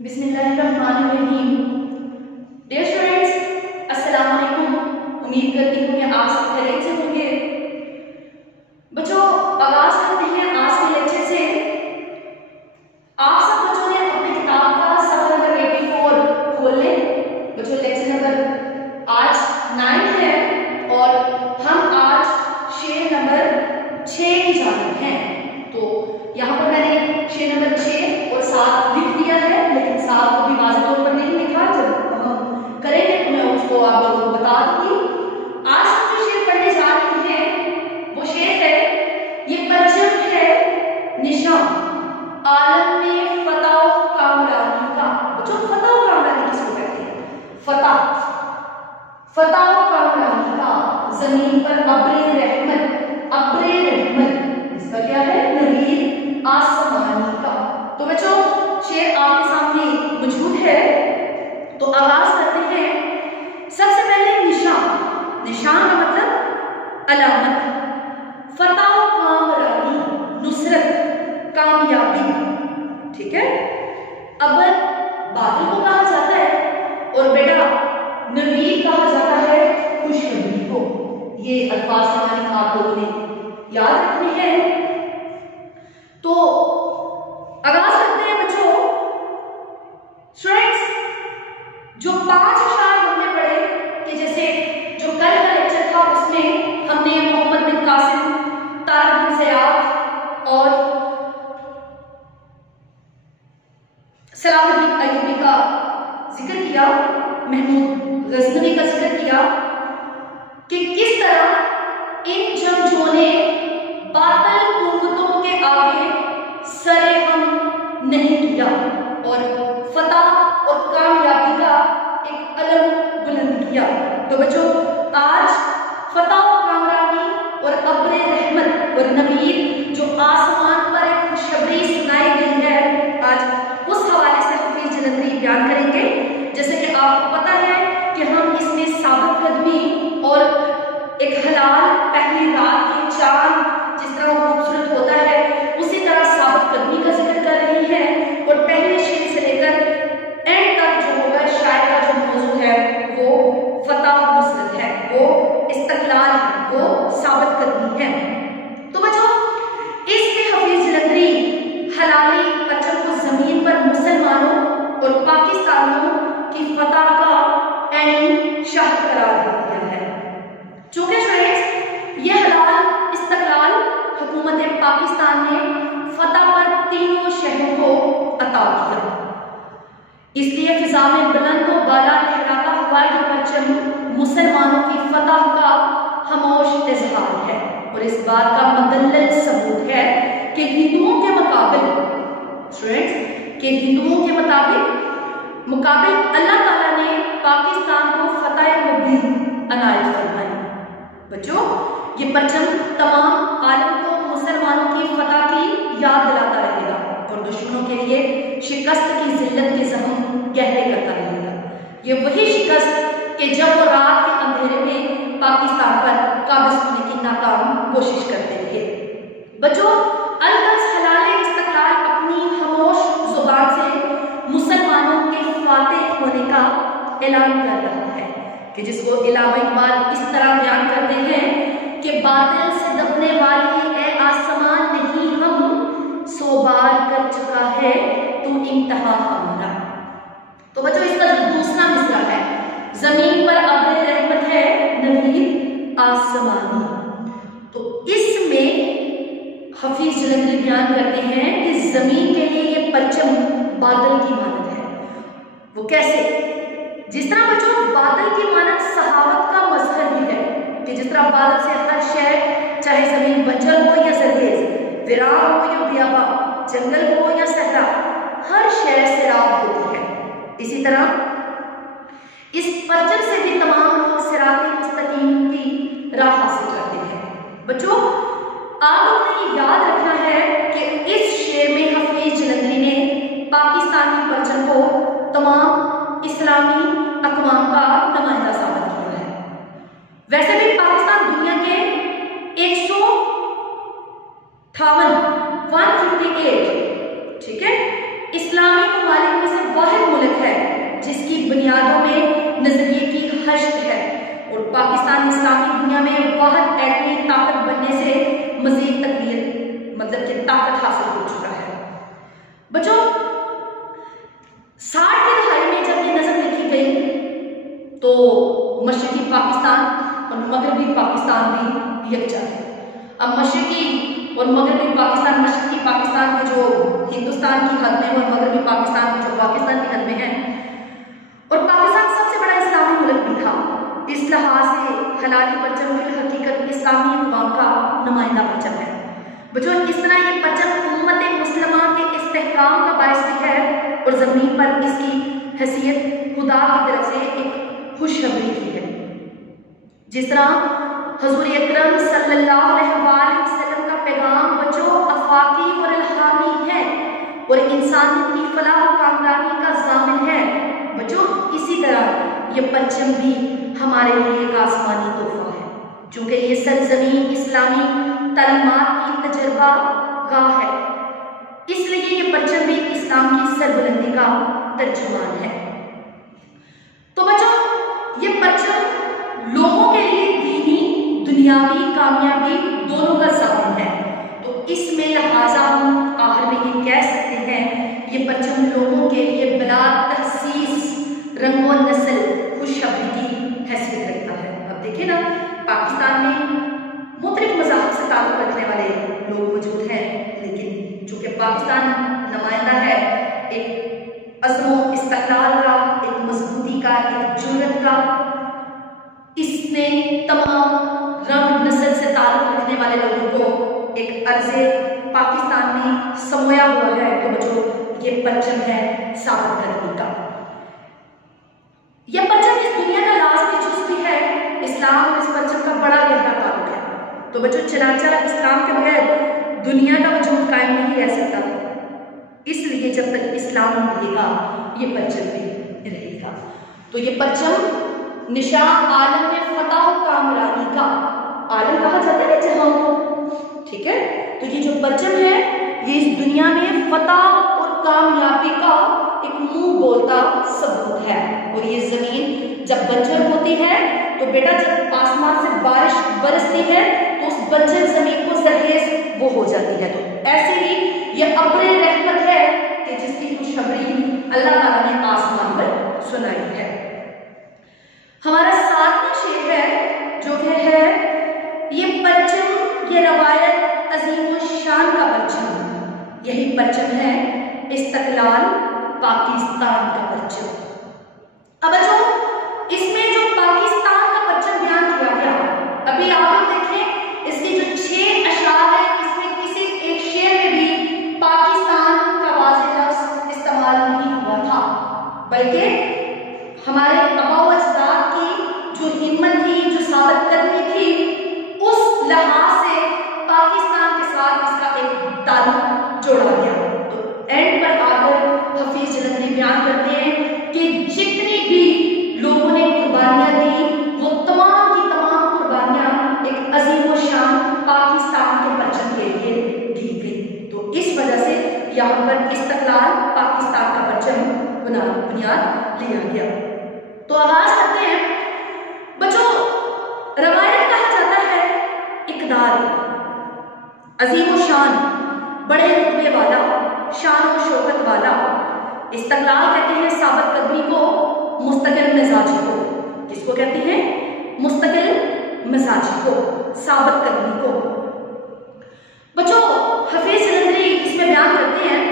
बिस्मिल्लाहिर्रहमानिर्रहीम। Dear students, अस्सलाम वालेकुम। उम्मीद करती हूँ कि आप सब खैरियत से होंगे। बच्चों, आगाज करते हैं आज के लेक्चर से। आप सब बच्चों ने अपनी किताब का सफा नंबर 84 खोल लें। बच्चों, लेक्चर नंबर आज 9 है और हम आज शेर नंबर 6 की जानिब हैं। तो यहाँ पर मैंने शेर नंबर 6 और 7 लिख दिया है, लेकिन 7 को भी वाज़ेह तौर पर नहीं लिखा। जब हम करेंगे तो मैं उसको आप लोगों को बता दूंगी। आज हम जो शेर पढ़ने जा रहे हैं वो शेर है, ये परचम है निशान आलम में फतह कामरानी का। बच्चों, फतह कामरानी किसको कहते हैं? फतह कामरानी का। जमीन पर अब्रे रहमत इसका क्या है? नवीर आसमानी का। तो बच्चों, शेर आपके सामने मौजूद है, तो आगाज करते हैं। सबसे पहले निशान का मतलब अलामत। फतह कामरानी, नुसरत, कामयाबी। ठीक है। अब बादल को कहा जाता है और बेटा नवीर कहा जाता है खुशखबरी को। ये अल्फाज हमारे आप लोगों ने याद रखने हैं। तो आगाज करते हैं बच्चों। स्टूडेंट्स, जो 5 अशआर हमने पढ़े कि जैसे जो कल का लेक्चर था उसमें हमने मोहम्मद बिन कासिम, तारिक बिन ज़ियाद और सलाहुद्दीन अय्यूबी का जिक्र किया, महमूद गजनवी का जिक्र किया कि किस तरह इन जंगजुओं ने बातिल कुव्वतों के आगे सरे हम नहीं किया और फतह और कामयाबी का एक अलम बुलंद किया। तो बच्चों, आज फतह कामरानी और अब्रे रहमत और नवीर जो आसमान पर एक खुशखबरी सुनाई गई है, आज उस हवाले से हफीज जलंधरी बयान करेंगे। जैसे कि आपको पता है कि हम इसमें साबित कदमी और एक हलाल पहली रात के चांद जिस तरह खूबसूरत होता है, उसी तरह साबित कदमी का जिक्र कर रही है। और पहले शेर से लेकर एंड तक जो होगा शायर का जो मौजू है वो फतह नुसरत है, वो इस्तकलाल है, वो साबित कदमी है। तो बच्चों, इससे हफीज जलंधरी हलाली परचम को जमीन पर मुसलमानों और पाकिस्तानियों की फतह का ऐनी शहर करार दिया है। चूंकि स्टूडेंट्स, ये हलाल इस्तकलाल हुकूमत पाकिस्तान ने फतह पर तीनों शहरों को अता किया, इसलिए फिजा में बुलंद व बाला लहराता हुआ ये परचम मुसलमानों की फतह का खामोश इजहार है और इस बात का मुदल्लल सबूत है कि हिंदुओं के मुकाबिल अल्लाह ताला ने पाकिस्तान को फतह मुबीन अनायत फरमाई। बच्चों, ये परचम तमाम आलम को मुसलमानों की फतह की याद दिलाता रहेगा और दुश्मनों के लिए शिकस्त की जिल्लत के जख्म गहरे करता रहेगा। ये वही शिकस्त कि जब वो रात के अंधेरे में पाकिस्तान पर काबिज होने की नाकाम कोशिश करते थे। बच्चों, अलबत्त हलाल इस्तकलाल अपनी खामोश जुबान से मुसलमानों के फातेह होने का ऐलान कर रहा है कि जिसको इलामा इकबाल इस तरह बयान करते हैं कि बातिल से दबने वाली ए आसमान नहीं हम, 100 बार कर चुका है तू इंतहा हमारा। तो बच्चों, इसका जो दूसरा मिसरा है, जमीन पर अब्रे रहमत है, नवीर आसमानी। तो इसमें हफीज जलंधरी बयान करते हैं कि जमीन के लिए ये परचम बादल की मानद है। वो कैसे? जिस तरह बच्चों बादल की मानद सहावत का मजहर भी है कि जिस तरह बादल से हर शय, चाहे जमीन बंजर हो या सरखेज, वीरान हो या बियाबा, जंगल हो या सहरा, हर शय सिराब होती है। इसी तरह इस परचम से भी तमाम लोग सिराते मुस्तकीम की राह हासिल करते हैं। बच्चों, आप लोगों ने ये याद रखना है कि इस शेर में हफीज जलंधरी ने पाकिस्तानी परचम को तमाम इस्लामी अक़वाम का नुमाइंदा साबित किया है। वैसे भी पाकिस्तान दुनिया के 158 ठीक है इस्लामी ममालिक में से वाहिद जिसकी बुनियादों में नजरिए की हश्त है और पाकिस्तान इस्लामी दुनिया में वाहिद एटमी ताकत बनने से मजीद तकवीर मतलब कि ताकत हासिल हो चुका है। बच्चों 60 की दहाई में जब ये नज़म लिखी गई तो मशरकी पाकिस्तान और मगरबी पाकिस्तान भी यकजा थे। अब मशरकी और मगरबी पाकिस्तान, मशरकी पाकिस्तान के जो हिंदुस्तान की हद में और मगरबी पाकिस्तान के जो पाकिस्तान की हद में है, और पाकिस्तान सबसे बड़ा इस्लामी मुल्क भी था। इस लिहाज से हलाली परचम फिल हकीकत इस्लामी अक़वाम का नुमाइंदा परचम है। बच्चों इस तरह ये परचम उम्मत मुस्लिमा के इस्तेहकाम का बायस भी है और ज़मीन पर इसकी हैसियत खुदा की तरफ से एक खुशखबरी की है। जिस तरह हुज़ूर अकरम सल्लल्लाहु अलैहि वसल्लम का पैगाम बच्चों अफाकी और इल्हामी है और इंसानियत की फलाह और कामयाबी का ज़ामिन है। बच्चों इसी तरह ये परचम भी हमारे लिए एक आसमानी तोहफा है, चूँकि ये सरजमीन इस्लामी तालीमात की तजर्बा गाह है, इसलिए ये परचम भी इस्लाम की सरबुलंदी का तर्जुमान है। तो बच्चों ये परचम लोगों के लिए दीनी दुनियावी कामयाबी दोनों का ज़ामिन है। तो इसमें लिहाजा हम आखिर में ये कह सकते हैं ये परचम लोगों के लिए बिला तहसीस रंगो नस्ल खुशखबरी की हैसियत रखता है। अब देखिए ना, पाकिस्तान में मुख्तलिफ मज़ाहब से ताल्लुक़ रखने वाले लोग मौजूद हैं, लेकिन चूँकि पाकिस्तान नुमाइंदा है एक अज़्म इस्तिक़लाल का, एक मजबूती का, एक जुर्रत का, इसने तमाम रंग नस्ल से ताल्लुक़ रखने वाले लोगों को एक अर्ज़े पाकिस्तान में समोया हुआ है। तो बच्चों ये परचम है साबित करने का। यह परचम इस दुनिया का लाज़मी जुज़ भी है। इस्लाम और इस परचम का बड़ा गहरा ताल्लुक है। तो बच्चों चनाचा इस्लाम के बगैर दुनिया का वजूद कायम नहीं रह सकता, इसलिए जब तक इस्लाम रहेगा ये परचम भी रहेगा। तो ये परचम निशान आलम में फतह और कामरानी का, आलम कहा जाता है जहां को, ठीक है। तो ये जो परचम है ये इस दुनिया में फतह और कामयाबी का एक मुंह बोलता सबूत है। और ये जमीन जब बंजर होती है तो बेटा जब आसमान से बारिश बरसती है तो उस बंजर जमीन को जरखेज वो हो जाती है। तो ऐसे ही ये अब्रे रहमत है कि जिसकी खुशखबरी अल्लाह ताला ने आसमान पर सुनाई है। हमारा 7वां शेर है जो है ये परचम, ये रवायत अजीम व शान का परचम, यही परचम है इस्तिक़लाल पाकिस्तान का परचम। अब बच्चों इसमें जो पाकिस्तान का परचम बयान किया गया, अभी आप लोग देखें इसके जो 6 अशार है, इसमें किसी एक शेर में भी पाकिस्तान का वाज़ेह लफ्ज़ इस्तेमाल नहीं हुआ था, बल्कि हमारे आबा अजदाद की जो हिम्मत थी, जो साबित करनी थी, उस लिहाज से पाकिस्तान के साथ इसका एक ताल्लुक जोड़ा गया। तो एंड पर आकर हफीज जलंधरी बयान करते हैं कि जितनी भी लोगों ने कुर्बानियां दी वो तमाम की तमाम कुर्बानियां एक अजीम व शान पाकिस्तान के परचम के लिए दी गई। तो इस वजह से यहाँ पर इस्तिक़लाल पाकिस्तान का परचम बुनियाद लिया गया। तो आगाज करते हैं बच्चों। रवायत कहा जाता है इक़दार, अजीम व शान, बड़े रुतबे वाला, शान व शौकत वाला। इस्तिक़लाल कहते हैं साबित कदमी को, मुस्तकिल मिजाजी को। किसको कहते हैं? मुस्तकिल मिजाजी को, साबित कदमी को। बच्चों हफीज जलंधरी इसमें बयान करते हैं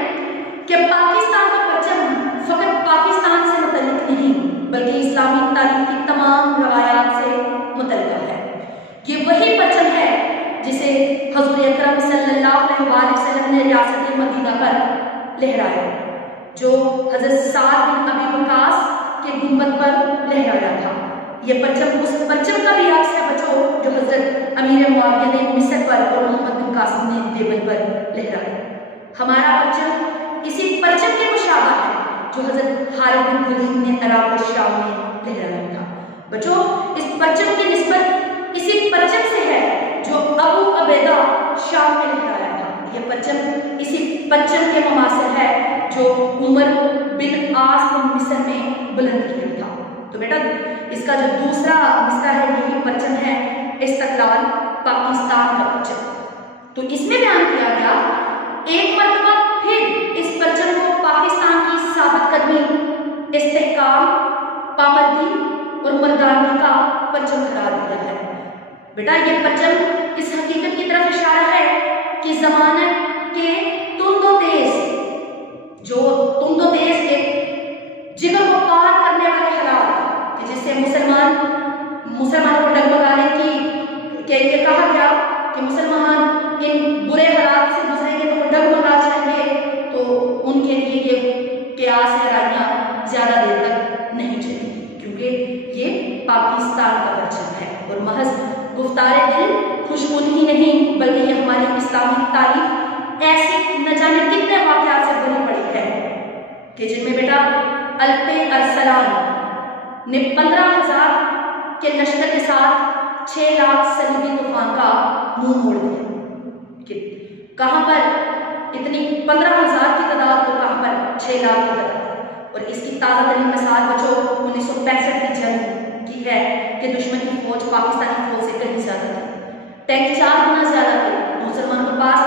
कि पाकिस्तान का परचम फकत पाकिस्तान से मुतल्लिक नहीं बल्कि इस्लामी तारीख की तमाम रवायात से मुतल्लिक है। ये वही परचम है जिसे हुज़ूर अकरम सल्लल्लाहु अलैहि वसल्लम ने रियासत मदीना पर लहराया, जो हज़रत साद बिन अबी वक़ास के गुंबद पर लहराया था। ये परचम उस परचम का भी अक्स है बच्चों जो हज़रत अमीर मुआविया ने मिस्र पर और मोहम्मद बिन कासिम ने देवबंद पर लहराया। हमारा परचम इसी परचम के मुशाबह है जो हज़रत खालिद बिन वलीद ने अराब और शाम में लहराया था। बच्चों इस परचम की निस्बत इसी परचम से है जो अबू अबैदा शाम में लहराया था। यह परचम इसी परचम के मुमासिल है जो उमर बिन आस मिस्र में बुलंद किया था। तो बेटा इसका जो दूसरा हिस्सा है यही परचम है इस्तकलाल पाकिस्तान का परचम। तो इसमें बयान किया गया एक मरतबा फिर इस परचम को पाकिस्तान की साबित कदमी, इस्तेहकाम, पाबंदी और मर्दानगी का परचम करार दिया है। बेटा ये परचम इस हकीकत की तरफ इशारा है कि जमानत के तुंदो तेज एक जिगर को पार करने वाले हालात कि जिससे मुसलमानों को डगमगाने के लिए कहा गया कि मुसलमान इन बुरे हालात से गुजरेंगे तो वो डगमगा जाएंगे, तो उनके लिए ये क्यास हैरानियां ज्यादा देर तक नहीं चलेंगी, क्योंकि ये पाकिस्तान का परचम है और महज गुफ्तारे दिल खुशबुन ही नहीं बल्कि ये हमारी इस्लामी तारीख ऐसे न जाने कितने वाकयात से भरी पड़ी है कि जिनमें बेटा अल्पे अरसलान ने 15,000 के लश्कर के साथ 6 लाख सलीबी तूफान का मुंह मोड़ दिया। कि कहां पर इतनी 15,000 की तादाद तो कहां पर 6 लाख की तादाद। और इसकी ताजा तरीन मिसाल बच्चों 1965 की जंग की है कि दुश्मन की फौज पाकिस्तानी फौज से कहीं ज्यादा थी, टैंक 4 गुना ज्यादा थे मुसलमानों के पास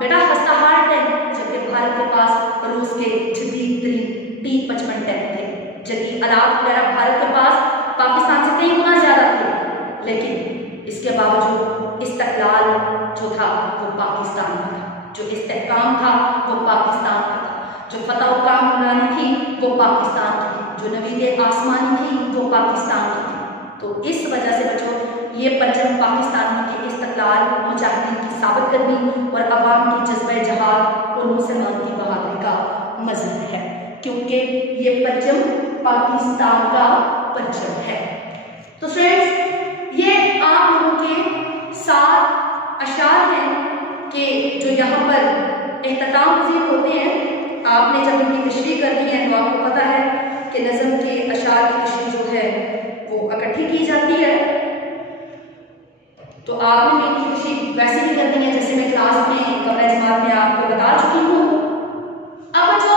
बेटा हस्ताहार टैंक, जबकि भारत के पास रूस के जदीद T-55 टैंक थे, जबकि अलाप वगैरह भारत के पास पाकिस्तान से कई गुना ज्यादा थे। लेकिन इसके बावजूद इस्तकलाल जो था वो पाकिस्तान का था, जो इस्तेहकाम था वो पाकिस्तान का था, जो फतह कामरानी थी वो पाकिस्तान की थी, जो नवीद आसमानी थी वो पाकिस्तान की थी। तो इस वजह से बच्चों ये परचम पाकिस्तान के इस्तकलाल, मुजाहिदीन की साबित करनी और अवाम की जज्बे जहाद और मुसलमान की बहादुरी का मजहर है, क्योंकि ये परचम पाकिस्तान का परचम है। तो फ्रेंड्स ये आप लोगों के 7 अशार हैं कि जो यहाँ पर एहतमाम पजीर होते हैं। आपने जब इनकी तशरीह करनी है तो आपको पता है कि नज़म के अशार की तशरीह जो है वो इकट्ठी की जाती है। तो आपने भी इनकी तशरीह वैसे ही करनी है जैसे मैं क्लास में कमरा जमात में आपको बता चुकी हूँ। अब जो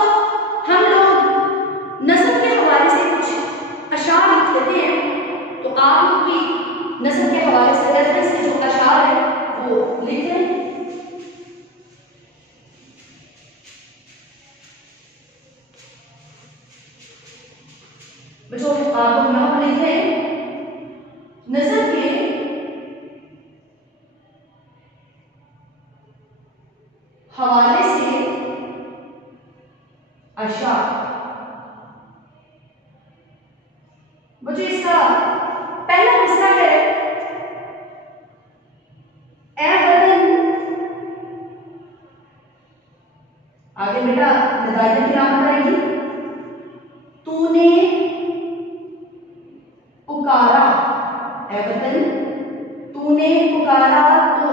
हम लोग नज़म के हवाले से कुछ अशार लिख लेते हैं, तो आप लोग भी नज़म के हवाले से रेफरेंस के जो अशार है वो लिख लें। बच्चों आप लोग यहाँ पर लिखें नज़म के हवाले से अशार। बच्चों इसका पहला हिस्सा है ए वतन, आगे बेटा निदायत की नाम करेगी, तूने पुकारा, ए वतन तूने पुकारा तो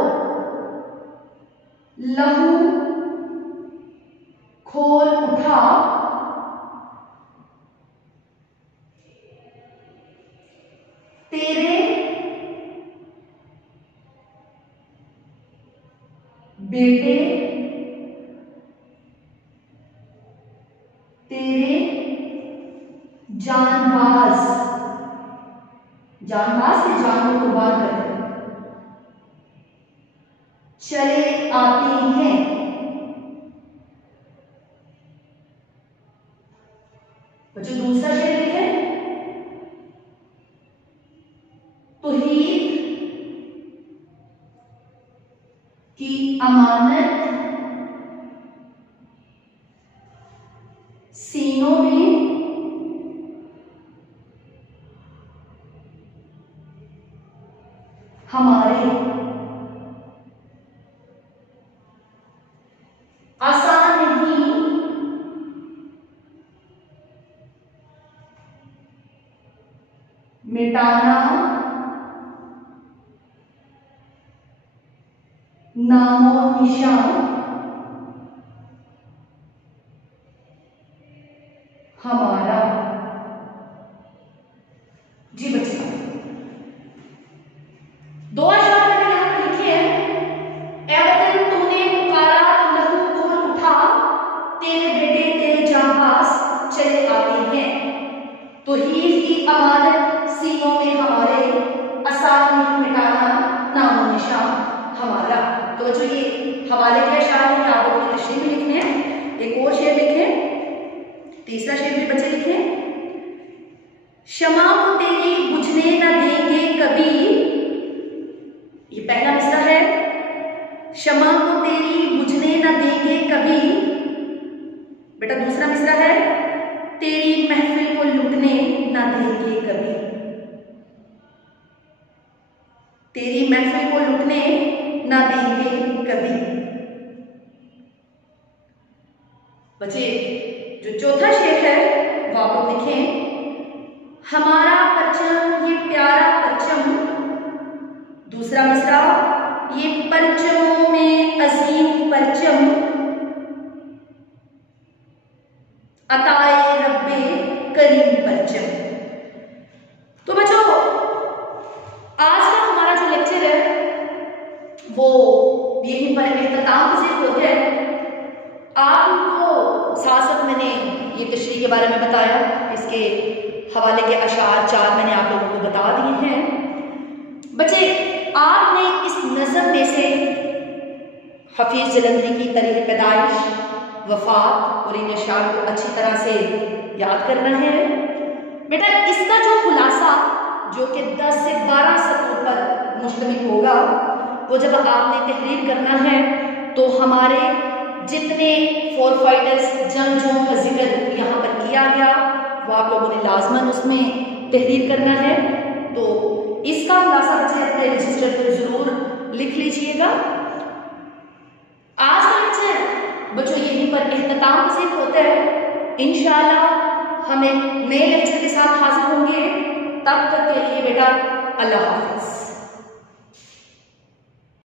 लहू खोल उठा, तेरे बेटे तेरे जानबाज के जान को कुर्बान कर चले आते हैं। बच्चों दूसरा शेर है तौहीद की अमानत सीनों में हमारे, आसान नहीं मिटाना नामो निशान हमारा। जी बच्चों दो अशार मैंने यहां पर लिखे हैं। ए वतन तूने पुकारा लहू खोल उठा, तेरे बेटे तेरे जांबाज तुहीफ की अमानत सीनों में हमारे, आसान नहीं मिटाना नामो निशान हमारा। तो जो ये हवाले के अशार हैं आप अपनी तशरीह में लिखने हैं। एक और शेर लिखें, तीसरा शेर भी बच्चे लिखें। शमा को तेरी बुझने न देंगे कभी, ये पहला मिसरा है। शमा को तेरी बुझने न देंगे कभी। बेटा दूसरा मिसरा है, तेरी महफिल को लुटने न देंगे कभी। तेरी महफिल को लुटने न देंगे कभी। बच्चे जो चौथा शेर है वो आप लिखें। हमारा परचम ये प्यारा परचम, दूसरा मिसरा, ये परचमों में अजीम परचम, अताए रब्बे करीम परचम। तो बच्चों आज का हमारा जो लेक्चर है वो यहीं पर इख्तिताम पज़ीर होता है। आपको साथ साथ मैंने ये तशरीह के बारे में बताया, इसके हवाले के अशार 4 मैंने आप लोगों को बता दिए हैं। बच्चे आपने इस नज़म में से हफीज जलंधरी की तारीख़ पैदाइश, वफात और इन अशार को अच्छी तरह से याद करना है। बेटा इसका जो खुलासा जो कि 10 से 12 सत्रों पर मुश्तमिल होगा, वो जब आपने तहरीर करना है तो हमारे जितने फोर फाइटर्स जंगजों का जिक्र यहाँ पर किया गया वो आप लोगों ने लाजमन उसमें तहरीर करना है। तो इसका खुलासा बच्चे अपने रजिस्टर पर जरूर लिख लीजिएगा। आज का लेक्चर बच्चों यहीं पर इख्तिताम पज़ीर होता है। इंशाअल्लाह हम एक नए लेक्चर के साथ हाजिर होंगे। तब तक के लिए बेटा अल्लाह हाफिज।